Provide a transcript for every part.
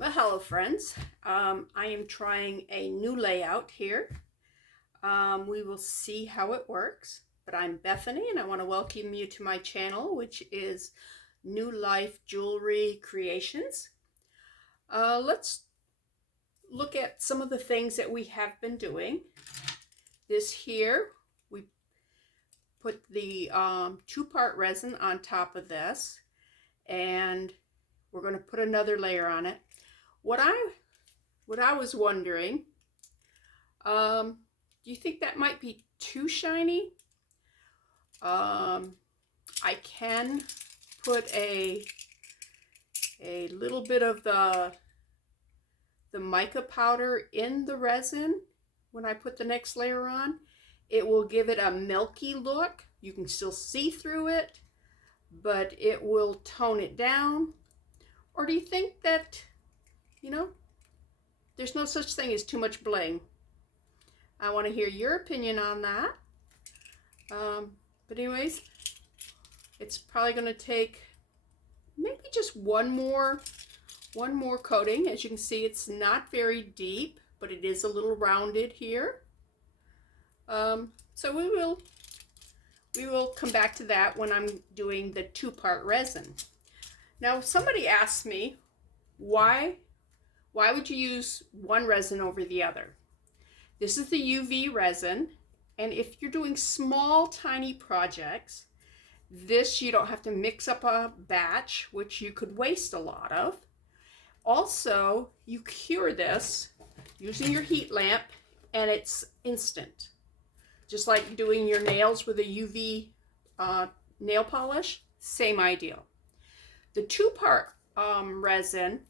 Well, hello friends. I am trying a new layout here. We will see how it works, but I'm Bethany and I want to welcome you to my channel, which is New Life Jewelry Creations. Let's look at some of the things that we have been doing. This here, we put the two-part resin on top of this, and we're going to put another layer on it. What I was wondering, do you think that might be too shiny? I can put a little bit of the mica powder in the resin when I put the next layer on. It will give it a milky look. You can still see through it, but it will tone it down. Or do you think that, there's no such thing as too much bling? I want to hear your opinion on that. But anyways, it's probably going to take maybe just one more coating. As you can see, it's not very deep, but it is a little rounded here. So we will come back to that when I'm doing the two-part resin. Now, somebody asked me, why would you use one resin over the other? This is the UV resin, and if you're doing small, tiny projects, this you don't have to mix up a batch, which you could waste a lot of. Also, you cure this using your heat lamp, and it's instant. Just like doing your nails with a UV nail polish, same idea. The two-part resin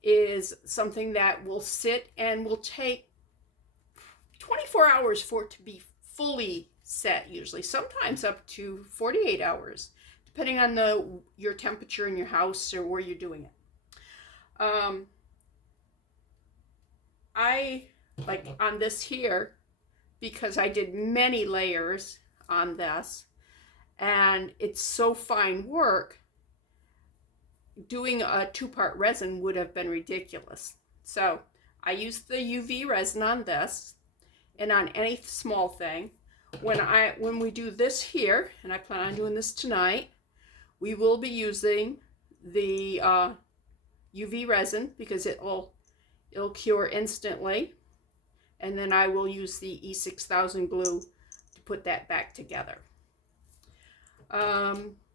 is something that will sit and will take 24 hours for it to be fully set, usually, sometimes up to 48 hours, depending on your temperature in your house or where you're doing it. I like on this here, because I did many layers on this, and it's so fine work, doing a two-part resin would have been ridiculous. So I used the UV resin on this and on any small thing. When we do this here, and I plan on doing this tonight, we will be using the UV resin because it'll cure instantly, and then I will use the E6000 glue to put that back together.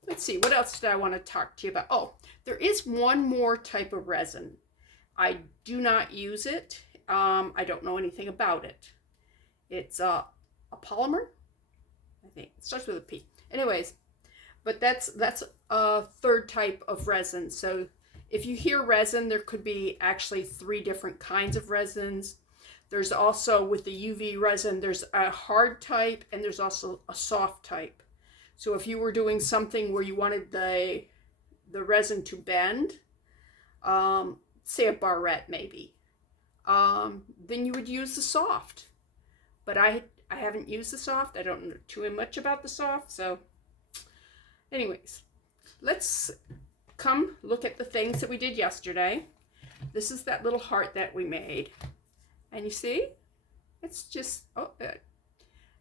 Let's see, what else did I want to talk to you about? Oh, there is one more type of resin. I do not use it. I don't know anything about it. It's a polymer, I think. It starts with a P. Anyways, but that's a third type of resin. So if you hear resin, there could be actually 3 different kinds of resins. There's also, with the UV resin, there's a hard type and there's also a soft type. So if you were doing something where you wanted the resin to bend, say a barrette maybe, then you would use the soft. But I haven't used the soft. I don't know too much about the soft. So anyways, let's come look at the things that we did yesterday. This is that little heart that we made. And you see, it's just, it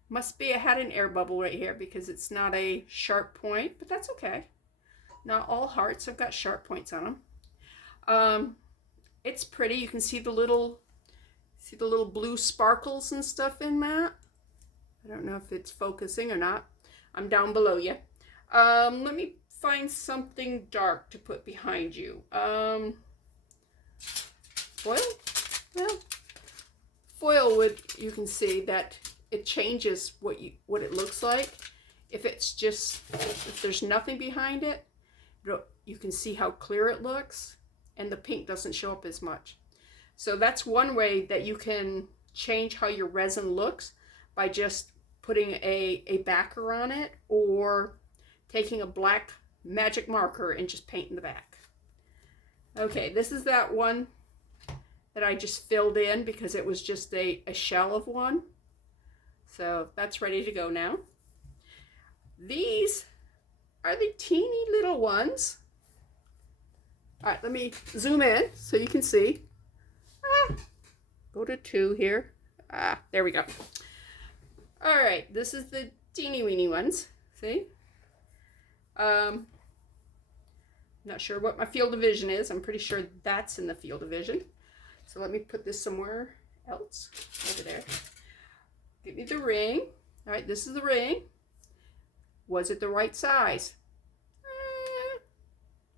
must be I had an air bubble right here because it's not a sharp point, but that's okay. Not all hearts have got sharp points on them. It's pretty. You can see the little blue sparkles and stuff in that. I don't know if it's focusing or not. I'm down below you. Let me find something dark to put behind you. Foil? Yeah. Foil would, you can see that it changes what it looks like. If it's just, if there's nothing behind it, you can see how clear it looks, and the pink doesn't show up as much. So that's one way that you can change how your resin looks, by just putting a backer on it, or taking a black magic marker and just painting the back. Okay, this is that one that I just filled in because it was just a shell of one. So that's ready to go now. These are the teeny little ones All right, let me zoom in so you can see. Go to 2 here. There we go. All right, this is the teeny weeny ones. See? Not sure what my field of vision is. I'm pretty sure that's in the field of vision. So let me put this somewhere else. Over there. Give me the ring. All right, this is the ring. Was it the right size?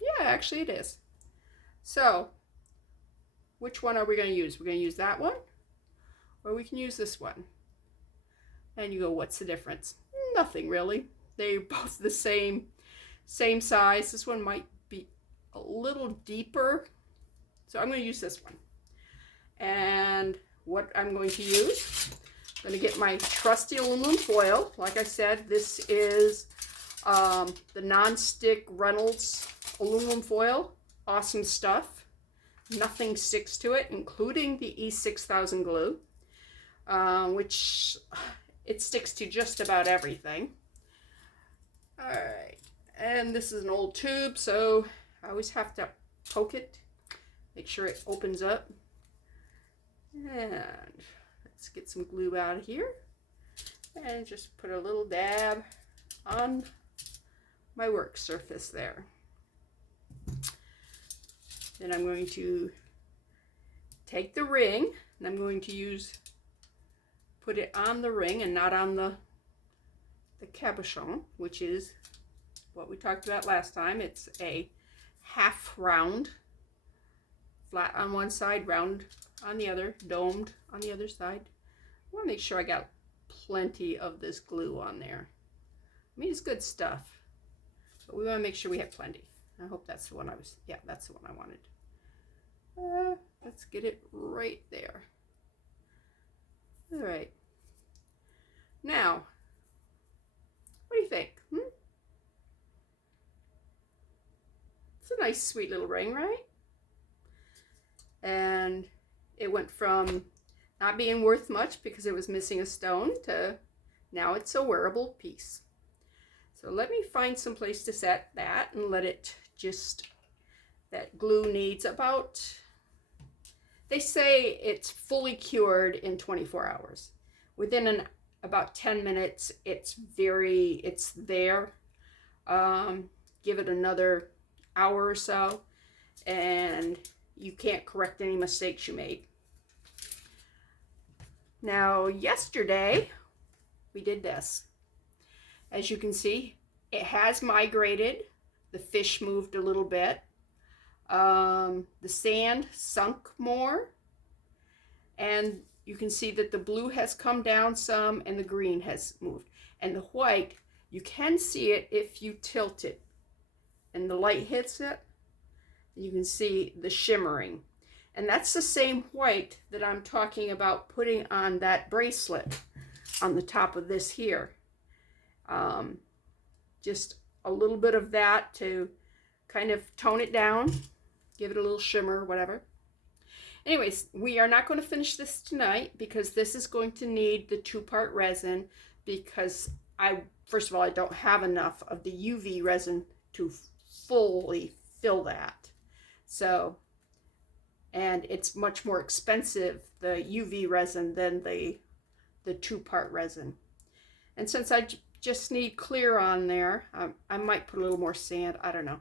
Yeah, actually it is. So, which one are we going to use? We're going to use that one, or we can use this one. And you go, what's the difference? Nothing really. They're both the same size. This one might be a little deeper. So I'm going to use this one. And what I'm going to use, I'm going to get my trusty aluminum foil. Like I said, this is the non-stick Reynolds aluminum foil. Awesome stuff. Nothing sticks to it, including the E6000 glue, which it sticks to just about everything. All right, and this is an old tube, so I always have to poke it, make sure it opens up. And let's get some glue out of here and just put a little dab on my work surface there. Then I'm going to take the ring and I'm going to put it on the ring and not on the cabochon, which is what we talked about last time. It's a half round, flat on one side, round on the other, domed on the other side. I want to make sure I got plenty of this glue on there. I mean, it's good stuff, but we want to make sure we have plenty. I hope that's the one yeah, that's the one I wanted. Let's get it right there. All right. Now, what do you think? It's a nice, sweet little ring, right? And it went from not being worth much because it was missing a stone to now it's a wearable piece. So let me find some place to set that and let it just, that glue needs about, they say it's fully cured in 24 hours. Within about 10 minutes, it's there. Give it another hour or so, and you can't correct any mistakes you made. Now, yesterday, we did this. As you can see, it has migrated. The fish moved a little bit. The sand sunk more. And you can see that the blue has come down some and the green has moved. And the white, you can see it if you tilt it and the light hits it. You can see the shimmering. And that's the same white that I'm talking about putting on that bracelet on the top of this here. Just a little bit of that to kind of tone it down, give it a little shimmer, whatever. Anyways, we are not going to finish this tonight because this is going to need the 2-part resin, because first of all, I don't have enough of the UV resin to fully fill that. So, and it's much more expensive, the UV resin, than the 2-part resin. And since I just need clear on there, I might put a little more sand, I don't know.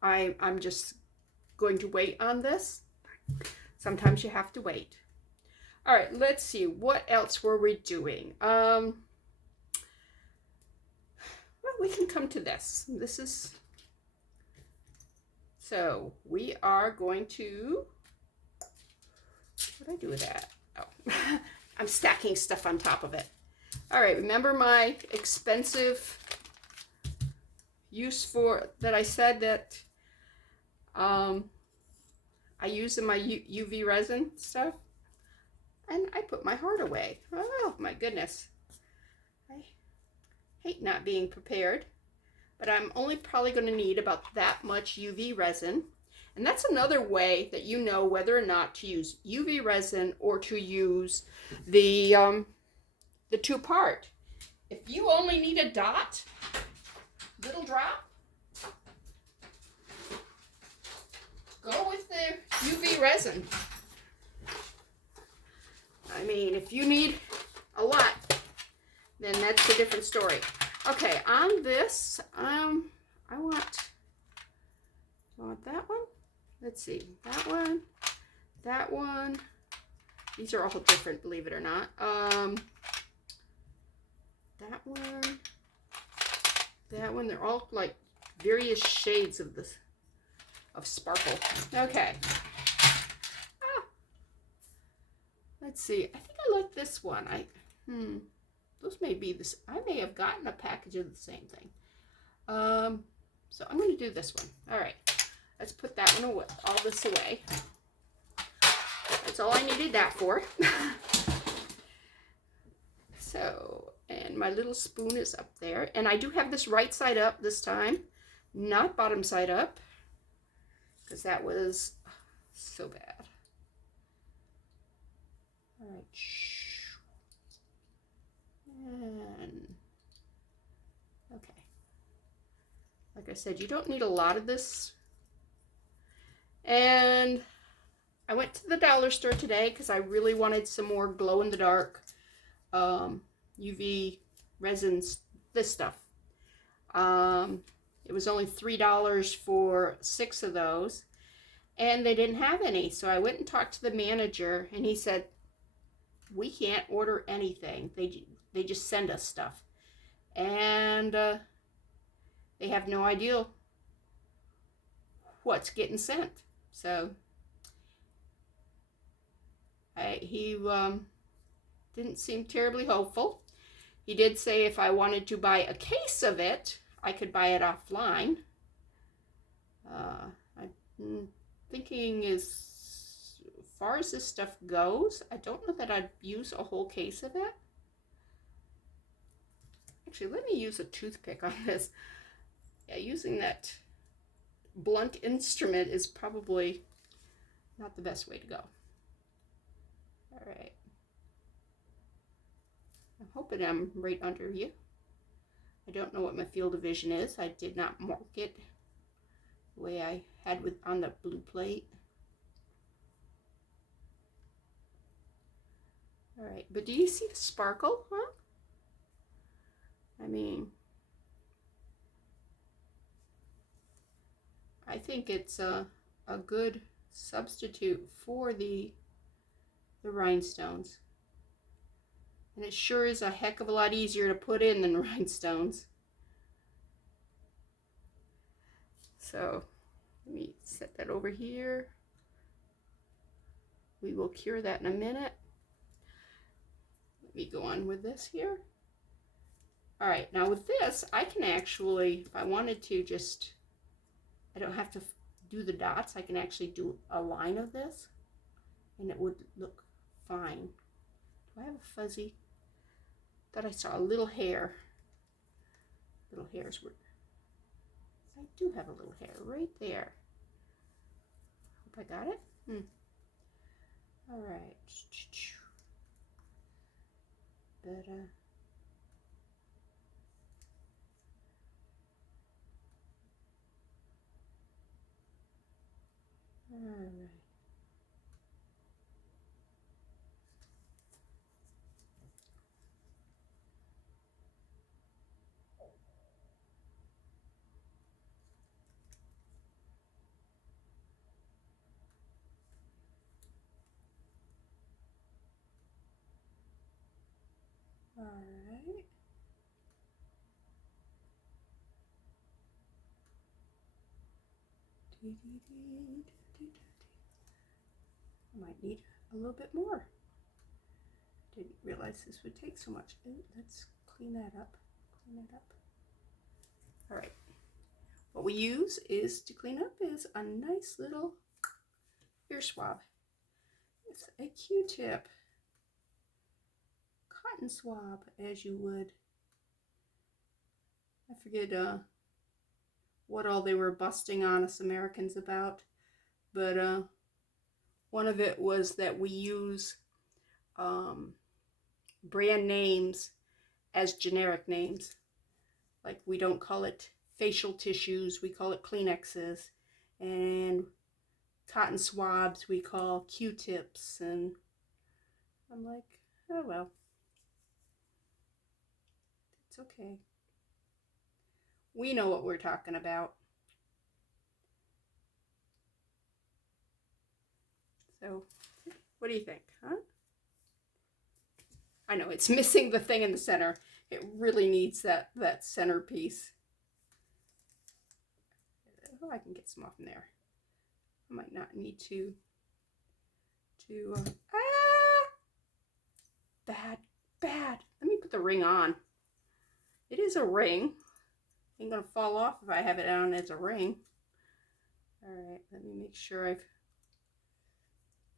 I'm just going to wait on this. Sometimes you have to wait. All right, let's see, what else were we doing? Well, we can come to this. This is, so we are going to, what did I do with that? Oh, I'm stacking stuff on top of it. All right, remember my expensive use for, that I said that I use in my UV resin stuff? And I put my heart away. Oh my goodness. I hate not being prepared. But I'm only probably going to need about that much UV resin. And that's another way that you know whether or not to use UV resin or to use the 2-part. If you only need a dot, little drop, resin. I mean, if you need a lot, then that's a different story. Okay, on this, I want that one. Let's see, that one, that one. These are all different, believe it or not. That one, they're all like various shades of this, of sparkle. Okay. Let's see, I think I like this one. Those may be this, I may have gotten a package of the same thing. So I'm going to do this one. All right, let's put that one away, all this away. That's all I needed that for. So, and my little spoon is up there. And I do have this right side up this time, not bottom side up, because that was so bad. All right. And, okay. Like I said, you don't need a lot of this. And I went to the dollar store today because I really wanted some more glow-in-the-dark UV resins, this stuff. It was only $3 for 6 of those, and they didn't have any. So I went and talked to the manager, and he said, we can't order anything. They just send us stuff. And they have no idea what's getting sent. So he didn't seem terribly hopeful. He did say if I wanted to buy a case of it, I could buy it offline. I'm thinking as far as this stuff goes, I don't know that I'd use a whole case of it. Actually, let me use a toothpick on this. Yeah, using that blunt instrument is probably not the best way to go. All right. I'm hoping I'm right under you. I don't know what my field of vision is. I did not mark it the way I had with on the blue plate. All right, but do you see the sparkle, huh? I mean, I think it's a good substitute for the rhinestones. And it sure is a heck of a lot easier to put in than rhinestones. So let me set that over here. We will cure that in a minute. Let me go on with this here. All right, now with this, I can actually, if I wanted to just, I don't have to do the dots. I can actually do a line of this, and it would look fine. Do I have a fuzzy? Thought I saw a little hair. Little hairs were, I do have a little hair right there. Hope I got it. All right. But all right. All right. I might need a little bit more. Didn't realize this would take so much. Let's clean that up. Clean that up. All right. What we use is to clean up is a nice little ear swab. It's a Q-tip. Cotton swab, as you would. I forget what all they were busting on us Americans about, but one of it was that we use brand names as generic names. Like, we don't call it facial tissues, we call it Kleenexes, and cotton swabs we call Q-tips, and I'm like, oh well, it's okay. We know what we're talking about. So, what do you think, huh? I know it's missing the thing in the center. It really needs that centerpiece. Oh, I can get some off in there. I might not need to. Bad. Let me put the ring on. It is a ring. Ain't gonna fall off if I have it on as a ring. All right, let me make sure I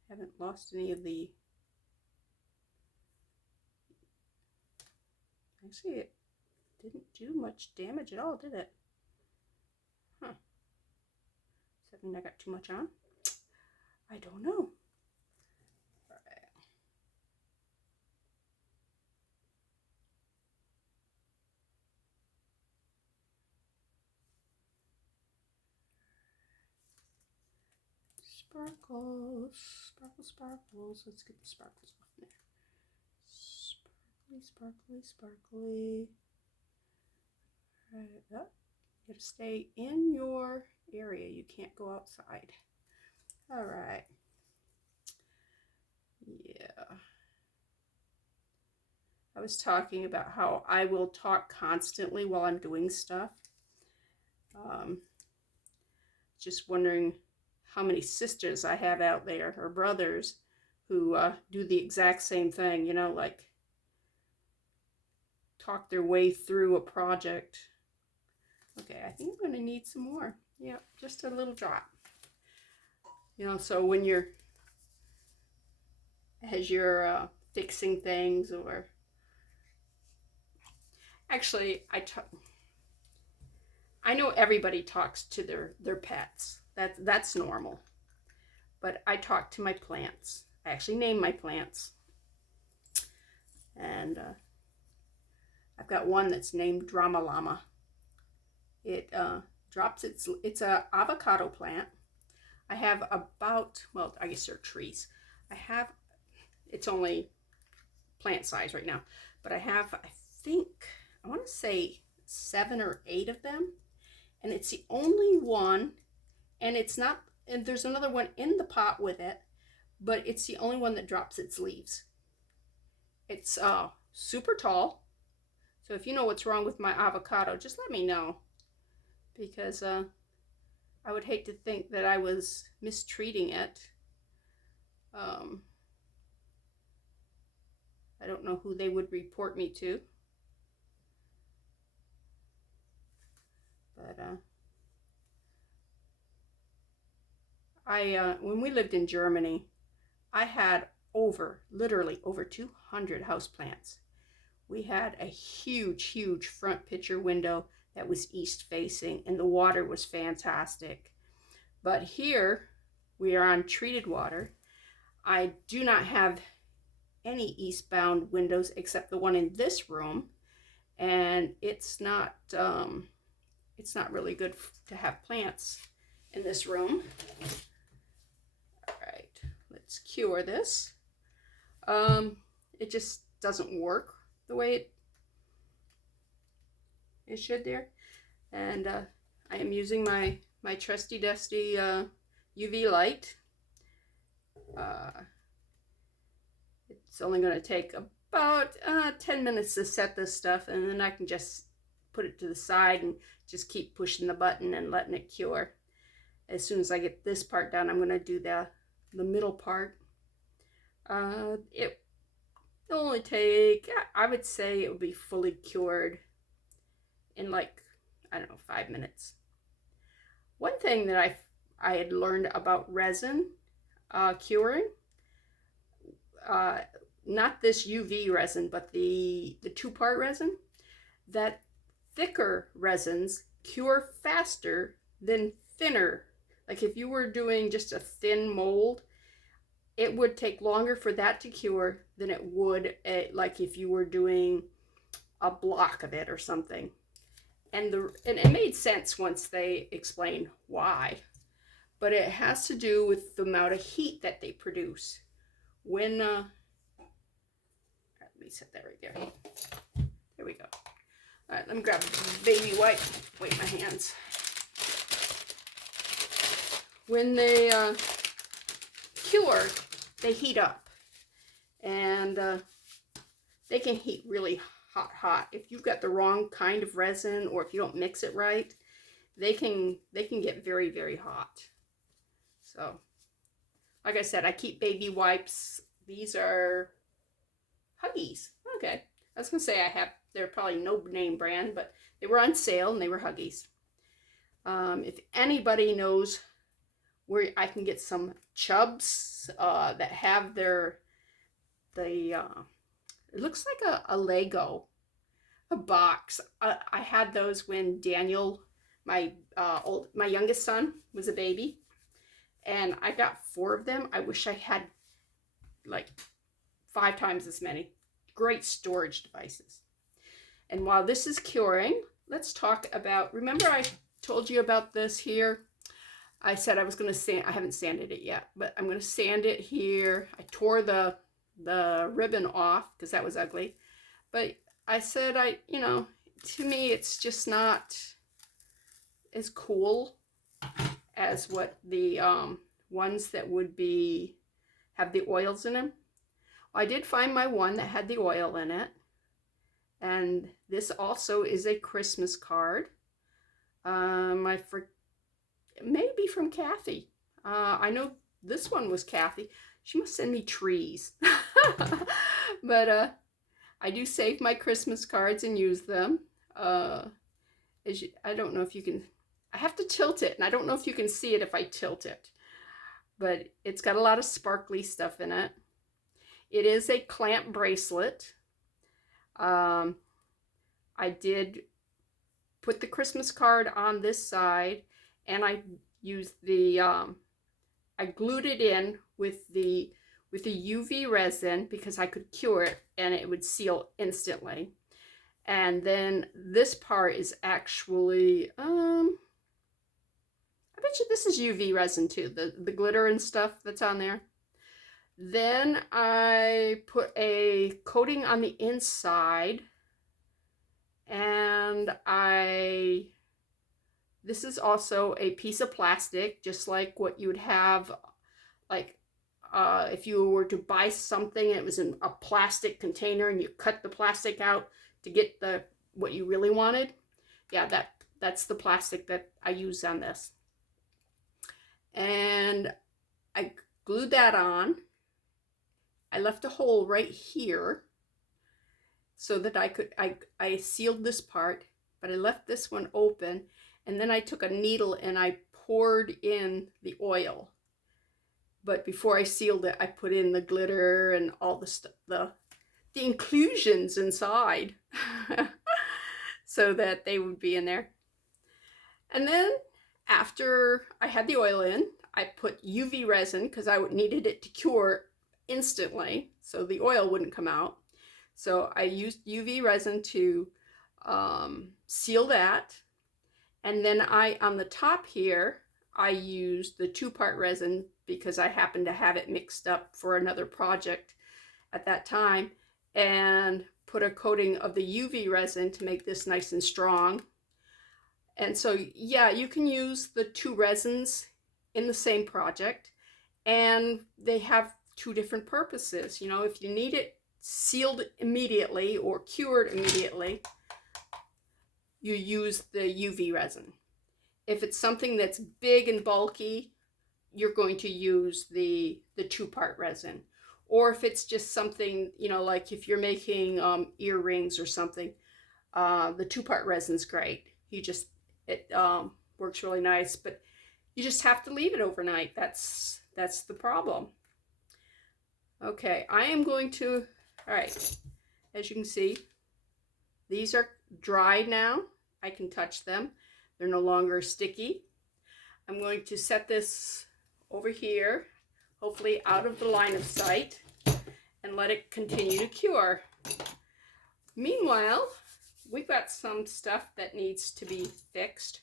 haven't lost any of the. Actually, it didn't do much damage at all, did it? Huh. Does that mean I got too much on? I don't know. All right. Sparkles, sparkles, sparkles. Let's get the sparkles off there. Sparkly, sparkly, sparkly. All right, oh, you gotta stay in your area. You can't go outside. All right. Yeah. I was talking about how I will talk constantly while I'm doing stuff. Just wondering how many sisters I have out there, or brothers, who do the exact same thing, you know, like talk their way through a project. Okay, I think I'm going to need some more. Yeah, just a little drop. You know, so when you're, as you're fixing things, or actually, I know everybody talks to their pets. That's normal. But I talk to my plants. I actually name my plants. And I've got one that's named Drama Llama. It drops it's a avocado plant. I have about, well, I guess they're trees. It's only plant size right now, but I have, I think, I want to say 7 or 8 of them. And it's the only one, and it's not, and there's another one in the pot with it, but it's the only one that drops its leaves. It's super tall. So if you know what's wrong with my avocado, just let me know, because I would hate to think that I was mistreating it. I don't know who they would report me to. But when we lived in Germany, I had literally over 200 houseplants. We had a huge front picture window that was east facing, and the water was fantastic. But here we are on treated water. I do not have any eastbound windows except the one in this room, and it's not really good to have plants in this room. All right, let's cure this. It just doesn't work the way it should there. And I am using my trusty dusty UV light. It's only going to take about 10 minutes to set this stuff, and then I can just put it to the side and just keep pushing the button and letting it cure. As soon as I get this part done, I'm going to do the middle part. It will only take, I would say it would be fully cured in like, I don't know, 5 minutes. One thing that I had learned about resin curing, not this UV resin, but the 2-part resin, that thicker resins cure faster than thinner. Like if you were doing just a thin mold, it would take longer for that to cure than it would like if you were doing a block of it or something. And it made sense once they explained why. but it has to do with the amount of heat that they produce. When, let me set that right there. There we go. All right, let me grab a baby wipe my hands. When they cure, they heat up, and they can heat really hot. If you've got the wrong kind of resin, or if you don't mix it right, they can get very, very hot. So, like I said, I keep baby wipes. These are Huggies. Okay, I was gonna say they're probably no name brand, but they were on sale and they were Huggies. If anybody knows where I can get some Chubs that have it looks like a Lego, a box. I had those when Daniel, my youngest son, was a baby, and I got 4 of them. I wish I had like 5 times as many. Great storage devices. And while this is curing, let's talk about, remember I told you about this here? I said I was going to sand, I haven't sanded it yet, but I'm going to sand it here. I tore the ribbon off because that was ugly. But I said, to me, it's just not as cool as what the ones that would have the oils in them. Well, I did find my one that had the oil in it. And this also is a Christmas card. Maybe from Kathy. I know this one was Kathy. She must send me trees. But I do save my Christmas cards and use them. I don't know if you can, I have to tilt it, and I don't know if you can see it if I tilt it. But it's got a lot of sparkly stuff in it. It is a clamp bracelet. I did put the Christmas card on this side, and I used I glued it in with the UV resin because I could cure it and it would seal instantly. And then this part is actually, I bet you this is UV resin too, the glitter and stuff that's on there. Then I put a coating on the inside, and this is also a piece of plastic, just like what you would have, like if you were to buy something, it was in a plastic container and you cut the plastic out to get what you really wanted. Yeah, that's the plastic that I used on this. And I glued that on. I left a hole right here so that I sealed this part, but I left this one open, and then I took a needle and I poured in the oil. But before I sealed it, I put in the glitter and all the stuff, the inclusions inside so that they would be in there. And then after I had the oil in, I put UV resin because I needed it to cure instantly so the oil wouldn't come out. So I used UV resin to seal that. And then on the top here, I used the 2-part resin because I happened to have it mixed up for another project at that time, and put a coating of the UV resin to make this nice and strong. And so, yeah, you can use the 2 resins in the same project, and they have 2 different purposes. You know, if you need it sealed immediately or cured immediately, you use the UV resin. If it's something that's big and bulky, you're going to use the 2-part resin. Or if it's just something, you know, like if you're making earrings or something, the 2-part resin's great. It works really nice, but you just have to leave it overnight. That's the problem. Okay, I am going to, all right, as you can see, these are dried now. I can touch them. They're no longer sticky. I'm going to set this over here, hopefully out of the line of sight, and let it continue to cure. Meanwhile, we've got some stuff that needs to be fixed.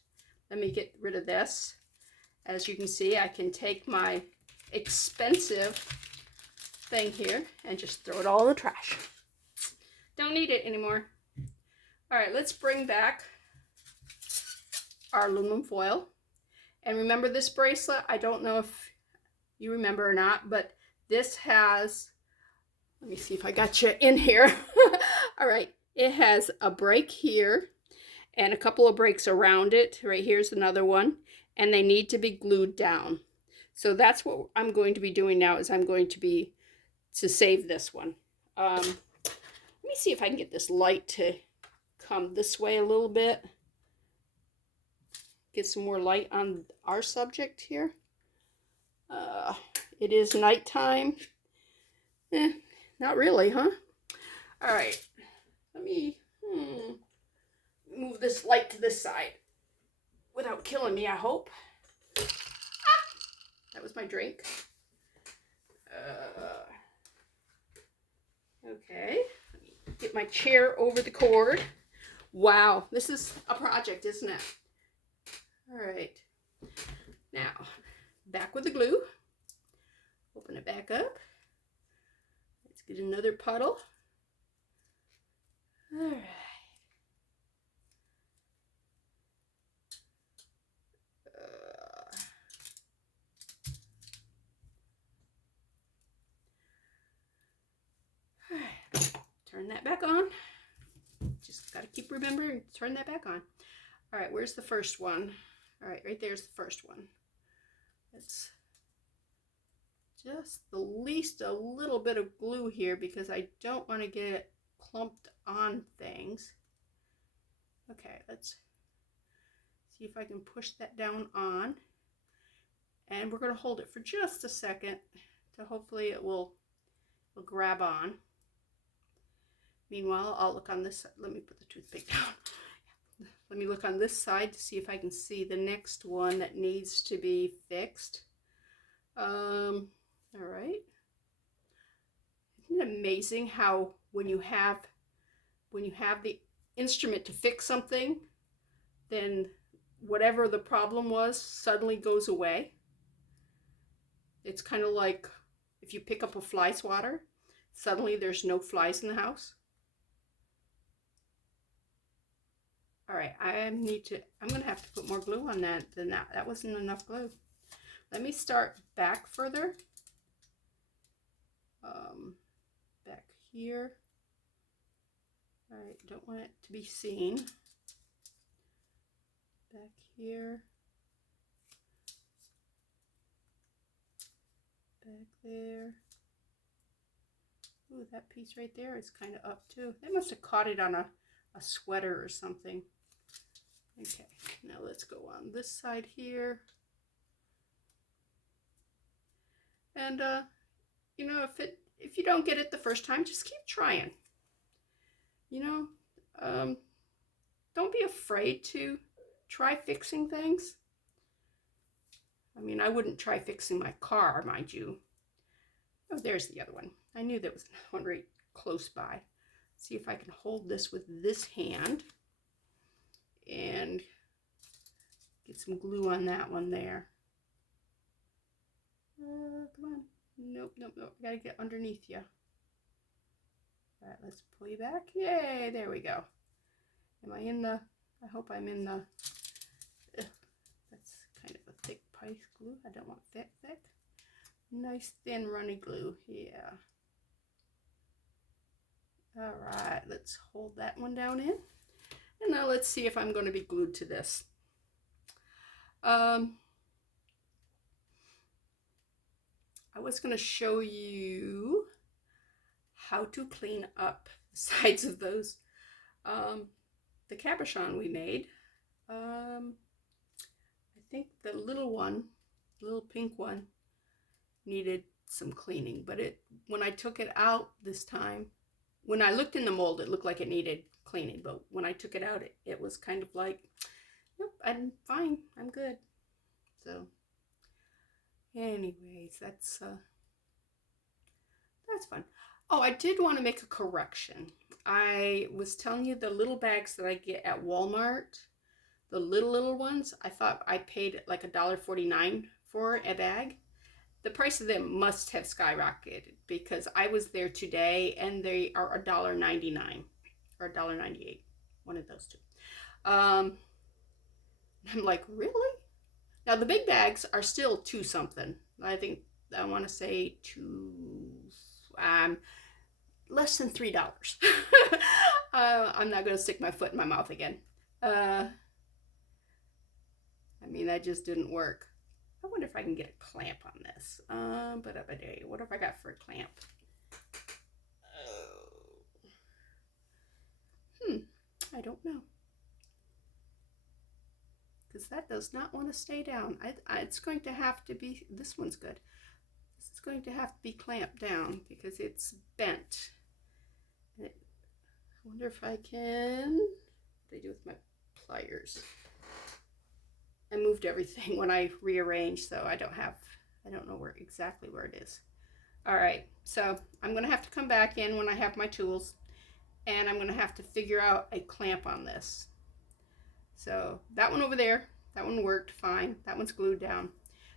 Let me get rid of this. As you can see, I can take my expensive thing here and just throw it all in the trash. Don't need it anymore. All right, let's bring back our aluminum foil. And remember this bracelet? I don't know if you remember or not, but this has, let me see if I got you in here. All right, it has a break here and a couple of breaks around it. Right here's another one, and they need to be glued down. So that's what I'm going to be doing now, is I'm going to save this one. Let me see if I can get this light to come this way a little bit. Get some more light on our subject here. It is nighttime. Not really, huh? All right, let me move this light to this side without killing me, I hope. Ah, that was my drink. Okay, let me get my chair over the cord. Wow, this is a project, isn't it? All right, now back with the glue. Open it back up. Let's get another puddle. All right. All right. Turn that back on. Just got to keep remembering to turn that back on. All right, where's the first one? All right, right there's the first one. Let's just the least a little bit of glue here because I don't want to get it clumped on things. Okay, let's see if I can push that down on. And we're going to hold it for just a second to hopefully it will grab on. Meanwhile, I'll look on this side. Let me put the toothpick down. Let me look on this side to see if I can see the next one that needs to be fixed. All right. Isn't it amazing how when you have the instrument to fix something, then whatever the problem was suddenly goes away? It's kind of like if you pick up a fly swatter, suddenly there's no flies in the house. All right, I'm gonna have to put more glue on that than that. That wasn't enough glue. Let me start back further. Back here. All right, don't want it to be seen. Back here. Back there. Ooh, that piece right there is kind of up too. They must have caught it on a sweater or something. Okay, now let's go on this side here. And you know, if you don't get it the first time, just keep trying. You know, don't be afraid to try fixing things. I mean, I wouldn't try fixing my car, mind you. Oh, there's the other one. I knew there was another one right close by. See if I can hold this with this hand and get some glue on that one there. Come on. Nope, nope, nope. I gotta get underneath you. All right, let's pull you back. Yay, there we go. Am I in the, I hope I'm in the, that's kind of a thick piece glue. I don't want thick. Nice thin runny glue, yeah. All right, let's hold that one down in. And now let's see if I'm going to be glued to this. I was going to show you how to clean up the sides of those, the cabochon we made. I think the little pink one, needed some cleaning, but when I took it out this time, when I looked in the mold, it looked like it needed cleaning, but when I took it out, it was kind of like, nope, I'm fine, I'm good. So anyways, that's fun. Oh, I did want to make a correction. I was telling you the little bags that I get at Walmart, the little ones, I thought I paid like $1.49 for a bag. The price of them must have skyrocketed because I was there today and they are $1.99 or $1.98, one of those two. I'm like, really? Now the big bags are still two something. I think I want to say less than $3. I'm not going to stick my foot in my mouth again. I mean, that just didn't work. I wonder if I can get a clamp on this. What have I got for a clamp? I don't know. Because that does not want to stay down. It's going to have to be, this one's good. This is going to have to be clamped down because it's bent. I wonder if I can, what do I do with my pliers? I moved everything when I rearranged, so I don't know exactly where it is. All right, so I'm going to have to come back in when I have my tools, and I'm going to have to figure out a clamp on this. So that one over there, that one worked fine. That one's glued down.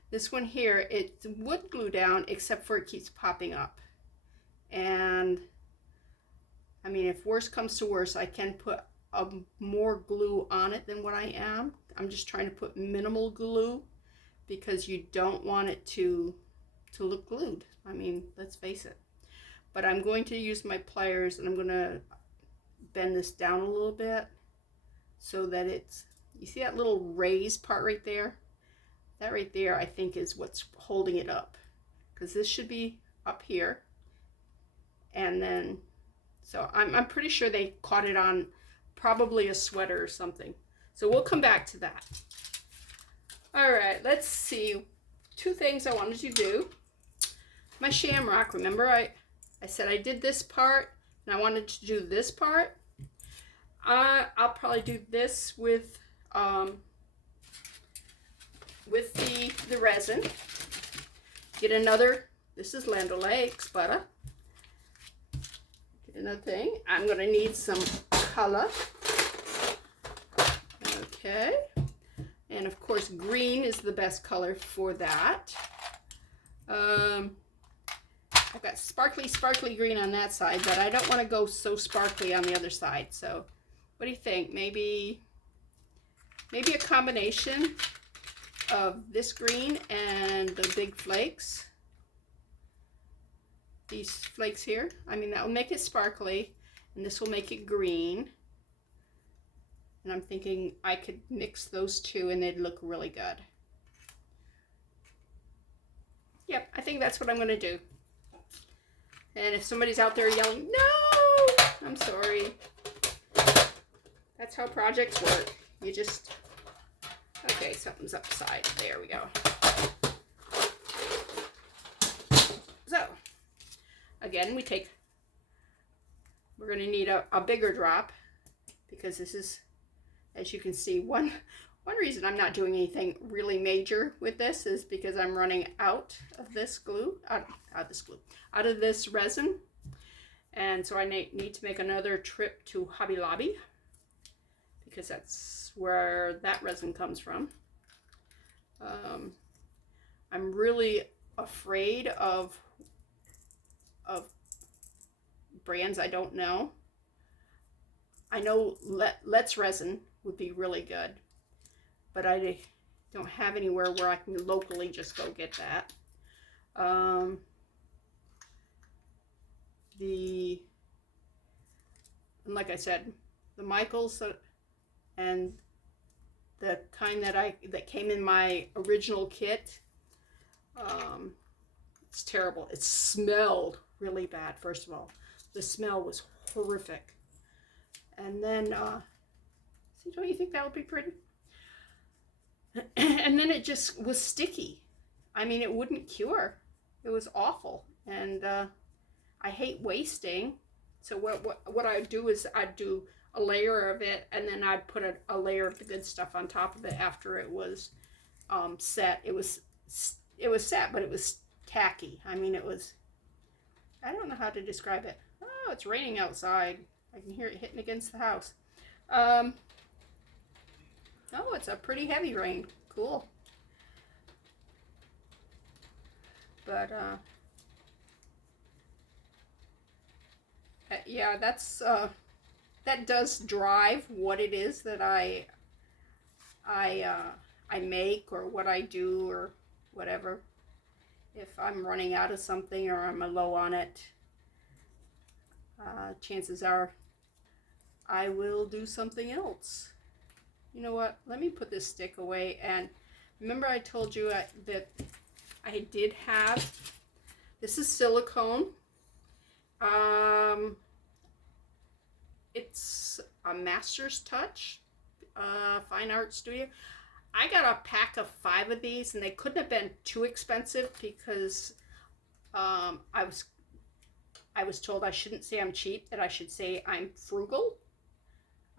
This one here, it would glue down except for it keeps popping up. And I mean, if worse comes to worse, I can put more glue on it than what I am. I'm just trying to put minimal glue because you don't want it to look glued. I mean, let's face it. But I'm going to use my pliers and I'm going to bend this down a little bit so that it's, you see that little raised part right there? That right there I think is what's holding it up, because this should be up here. And then, so I'm pretty sure they caught it on probably a sweater or something. So we'll come back to that. All right, let's see. Two things I wanted to do. My shamrock, remember I said I did this part and I wanted to do this part. I'll probably do this with the resin. Get another, this is Land O'Lakes butter. Get another thing. I'm going to need some color. Okay. And of course green is the best color for that. I've got sparkly green on that side, but I don't want to go so sparkly on the other side. So what do you think? Maybe a combination of this green and the big flakes. These flakes here. I mean, that will make it sparkly, and this will make it green. And I'm thinking I could mix those two and they'd look really good. Yep, I think that's what I'm going to do. And if somebody's out there yelling, no, I'm sorry. That's how projects work. You just, okay, something's upside. There we go. So, again, we're going to need a bigger drop because this is, as you can see, one reason I'm not doing anything really major with this is because I'm running out of this glue, out of this resin. And so I need to make another trip to Hobby Lobby because that's where that resin comes from. I'm really afraid of brands I don't know. I know Let's Resin would be really good, but I don't have anywhere where I can locally just go get that. And like I said, the Michaels and the kind that came in my original kit, it's terrible. It smelled really bad. First of all, the smell was horrific. And then, see, don't you think that would be pretty? And then it just was sticky. I mean, it wouldn't cure. It was awful. And I hate wasting. So what I'd do is I'd do a layer of it, and then I'd put a layer of the good stuff on top of it after it was set. It was set, but it was tacky. I mean, it was, I don't know how to describe it. Oh, it's raining outside. I can hear it hitting against the house. Oh, it's a pretty heavy rain. Cool. But yeah, that does drive what it is that I I make or what I do or whatever. If I'm running out of something or I'm low on it, chances are I will do something else. You know what? Let me put this stick away. And remember I told you that I did have, this is silicone. It's a Master's Touch fine art studio. I got a pack of 5 of these, and they couldn't have been too expensive because I was told I shouldn't say I'm cheap, that I should say I'm frugal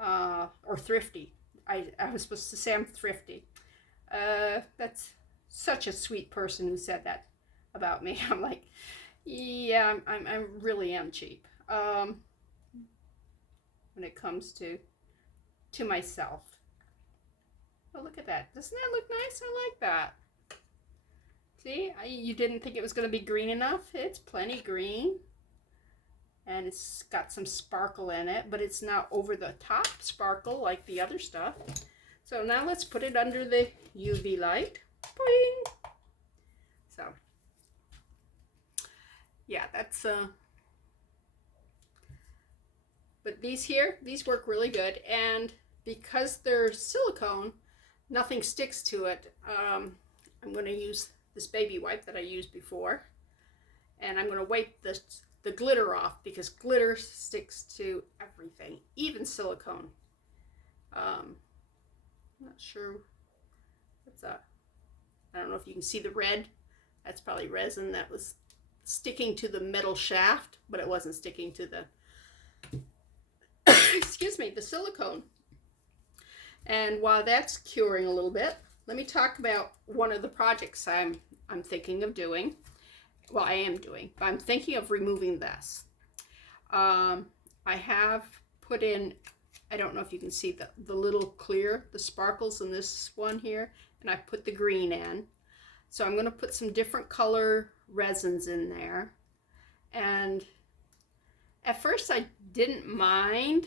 or thrifty. I was supposed to say I'm thrifty. That's such a sweet person who said that about me. I'm like, yeah, I really am cheap when it comes to myself. Oh, look at that. Doesn't that look nice? I like that. See, you didn't think it was going to be green enough? It's plenty green. And it's got some sparkle in it, but it's not over the top sparkle like the other stuff. So now let's put it under the UV light. Boing! So, yeah, that's, but these work really good. And because they're silicone, nothing sticks to it. I'm going to use this baby wipe that I used before, and I'm going to wipe the glitter off, because glitter sticks to everything, even silicone. I'm not sure what's that. I don't know if you can see the red. That's probably resin that was sticking to the metal shaft, but it wasn't sticking to the excuse me, the silicone. And while that's curing a little bit, let me talk about one of the projects I'm thinking of doing. Well, I am doing, but I'm thinking of removing this. I have put in, I don't know if you can see the little clear, the sparkles in this one here, and I put the green in. So I'm going to put some different color resins in there. And at first I didn't mind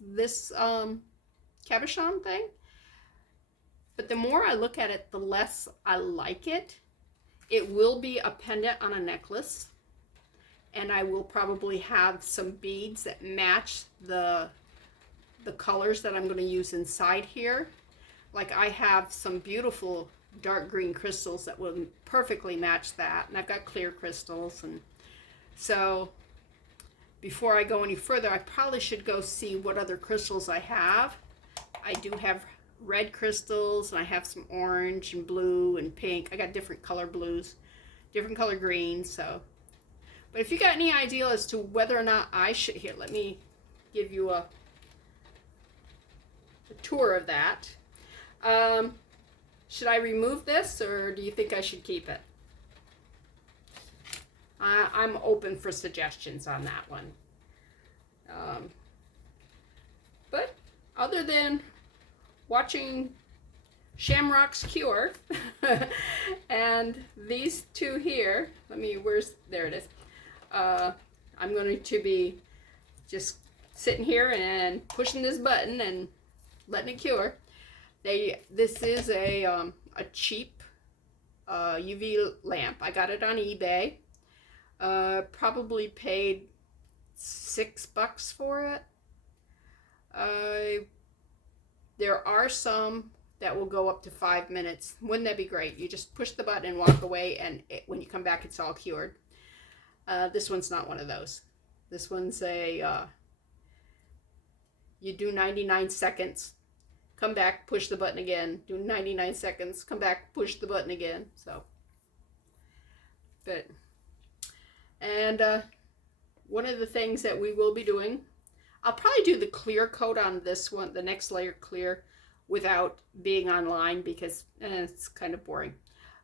this cabochon thing, but the more I look at it, the less I like it. It will be a pendant on a necklace, and I will probably have some beads that match the colors that I'm going to use inside here. Like, I have some beautiful dark green crystals that will perfectly match that, and I've got clear crystals. And so before I go any further, I probably should go see what other crystals I have. I do have red crystals, and I have some orange and blue and pink. I got different color blues, different color greens. So, but if you got any idea as to whether or not I should, here, let me give you a tour of that. Should I remove this, or do you think I should keep it? I'm open for suggestions on that one. But other than watching Shamrock's Cure and these two here, there it is. I'm going to be just sitting here and pushing this button and letting it cure. This is a cheap UV lamp. I got it on eBay. Probably paid $6 for it. There are some that will go up to 5 minutes. Wouldn't that be great? You just push the button and walk away, and when you come back, it's all cured. This one's not one of those. This one's you do 99 seconds, come back, push the button again, do 99 seconds, come back, push the button again. So, and one of the things that we will be doing, I'll probably do the clear coat on this one, the next layer clear, without being online, because it's kind of boring.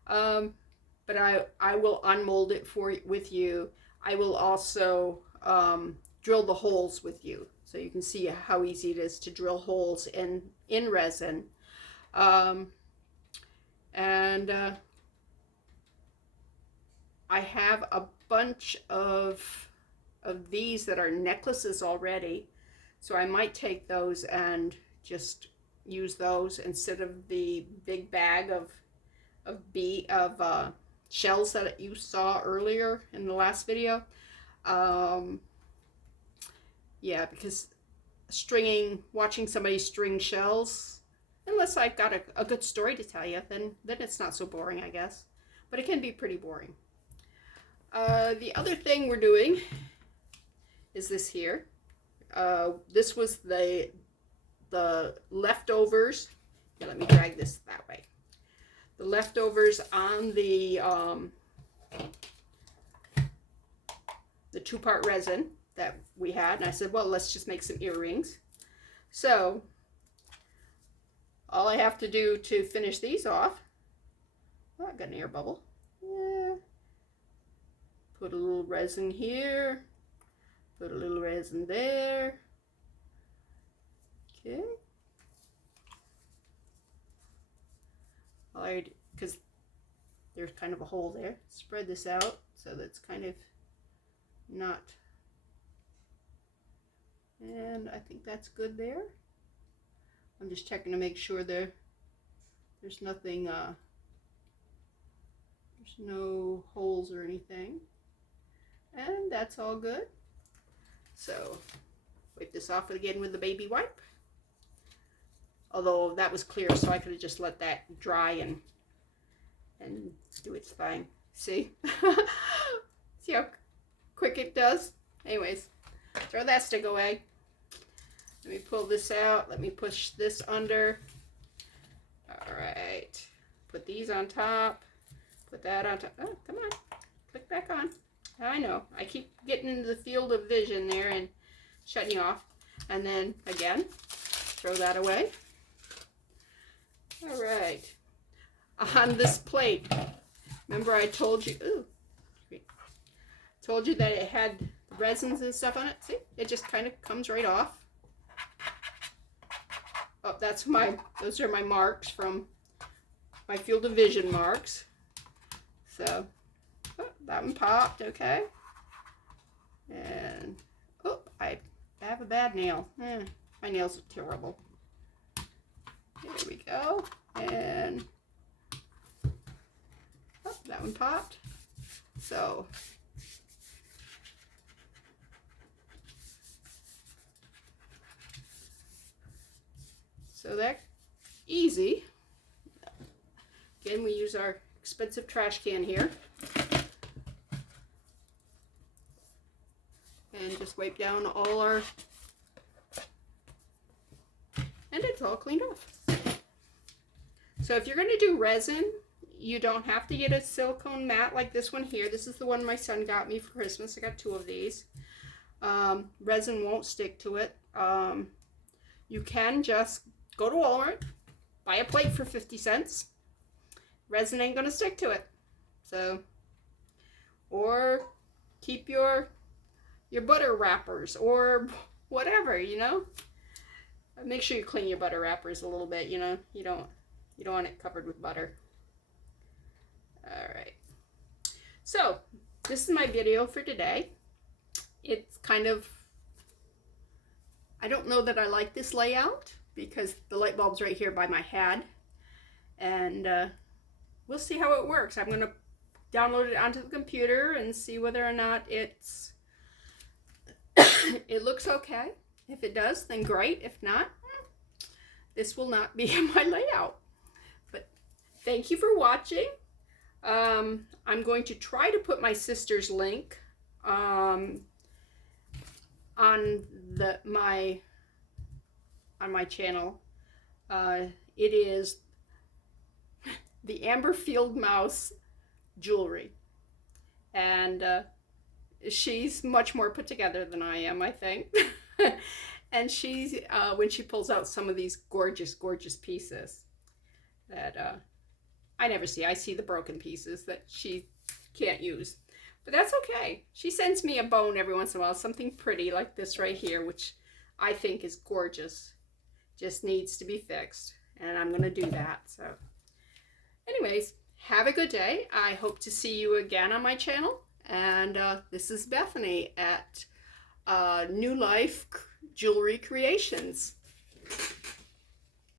But I will unmold it with you. I will also drill the holes with you, so you can see how easy it is to drill holes in resin. And I have a bunch of these that are necklaces already, so I might take those and just use those instead of the big bag of shells that you saw earlier in the last video. Yeah, because watching somebody string shells, unless I've got a good story to tell you, then it's not so boring, I guess. But it can be pretty boring. The other thing we're doing is this here. This was the leftovers. Yeah, let me drag this that way. The leftovers on the 2-part resin that we had, and I said, well, let's just make some earrings. So all I have to do to finish these off, oh, I got an air bubble. Yeah. Put a little resin here, put a little resin there. Okay. Because there's kind of a hole there. Spread this out so that's kind of not. And I think that's good there. I'm just checking to make sure there's nothing, there's no holes or anything. And that's all good. So wipe this off again with the baby wipe. Although that was clear, so I could have just let that dry and do its thing. See? See how quick it does? Anyways, throw that stick away. Let me pull this out. Let me push this under. All right. Put these on top. Put that on top. Oh, come on. Click back on. I know. I keep getting into the field of vision there and shutting you off. And then, again, throw that away. All right. On this plate, remember I told you, told you that it had resins and stuff on it? See? It just kind of comes right off. Oh, those are my marks from my field of vision marks. So, oh, that one popped, okay. And, oh, I have a bad nail. My nails are terrible. There we go. And, oh, that one popped. So, that's easy. Again, we use our expensive trash can here. And just wipe down all our, and it's all cleaned off. So if you're going to do resin, you don't have to get a silicone mat like this one here. This is the one my son got me for Christmas. I got 2 of these. Resin won't stick to it. You can just go to Walmart, buy a plate for 50 cents. Resin ain't going to stick to it. So, or keep your butter wrappers or whatever, you know. Make sure you clean your butter wrappers a little bit, you know. You don't want it covered with butter. All right. So, this is my video for today. It's kind of, I don't know that I like this layout because the light bulb's right here by my head. And we'll see how it works. I'm going to download it onto the computer and see whether or not it looks okay. If it does, then great. If not, this will not be my layout. But thank you for watching. I'm going to try to put my sister's link on my channel. It is the Amber Fieldmouse Jewelry, and she's much more put together than I am, I think. And she's when she pulls out some of these gorgeous pieces that I never see. I see the broken pieces that she can't use, but that's okay. She sends me a bone every once in a while, something pretty like this right here, which I think is gorgeous. Just needs to be fixed, and I'm going to do that. So anyways, have a good day. I hope to see you again on my channel. And this is Bethany at New Life Jewelry Creations.